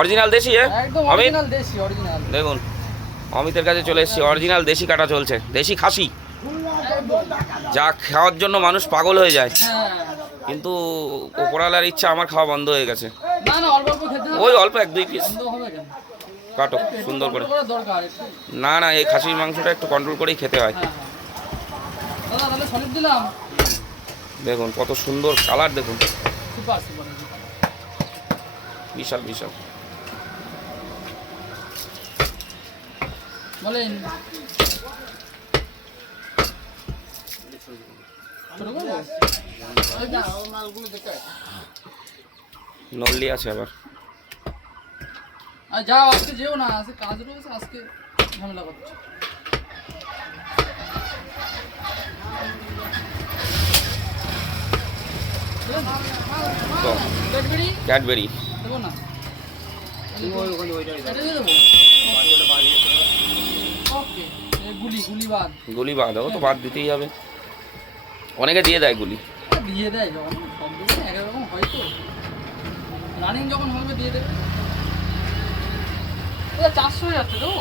Original দেশি একদম Amit original দেশি অরিজিনাল। দেখুন অমিতের কাছে চলে এসেছি, অরিজিনাল দেশি কাটা চলছে, দেশি খাসি যা খাওয়ার জন্য মানুষ পাগল হয়ে যায়, হ্যাঁ কিন্তু ওপরওয়ালার ইচ্ছা আমার খাওয়া বন্ধ হয়ে গেছে। না না অল্প অল্প খেতে হবে, ওই অল্প 1-2 পিস বন্ধ হবে কেন? কাটো একটু সুন্দর করে। control করা দরকার একটু। না না, এই খাসির মাংসটা একটু কন্ট্রোল করেই খেতে হয়। হ্যাঁ হ্যাঁ দাদা তাহলে সলিড দিলাম। দেখুন কত সুন্দর কালার, দেখুন সুপার সুপার। বিশাল বিশাল। বলেন ছোট করবো? নল্লি আছে আবার। আর যাও আজকে যেও না, আজকে কাজ রয়েছে, আজকে ঝামেলা করছে। তো ক্যাডবেরি ক্যাডবেরি দেবো না? এটা দিয়ে দেবো? ওকে গুলি গুলি বাদ। গুলি বাদ, ও তো বাদ দিতেই হবে, অনেকে দিয়ে দেয় গুলি। দিয়ে দেয় যখন সব দোকানে একরকম হয় তো, রানিং যখন হবে দিয়ে দেবে। 400 হয়ে যাচ্ছে তো।